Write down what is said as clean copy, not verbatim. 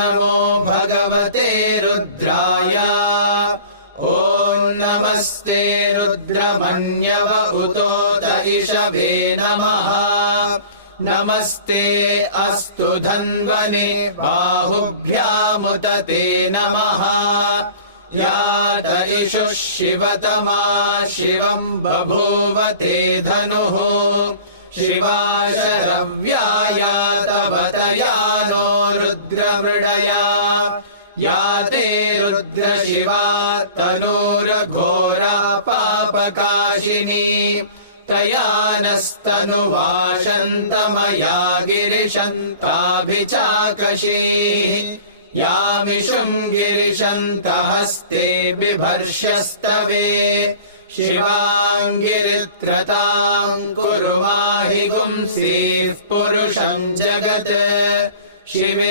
नमो भगवते रुद्राय ॐ नमस्ते रुद्रमन्यव उतोत इषभे नमः नमस्ते अस्तु धन्वने बाहुभ्यामुत ते नमः यात इषुः शिवतमा शिवम् बभूव ते धनुः शिवा शरव्यायातवतया नो रुद्रमृडया या ते रुद्रशिवा तनूरघोरा पापकाशिनी तया नस्तनुवाशन्तमया गिरिशन्ताभिचाकशीः यामिषुम् गिरिशन्तहस्ते बिभर्ष्यस्तवे शिवाङ्गिरित्रताम् कुरु माहि गुंसीः पुरुषम् जगत् शिवे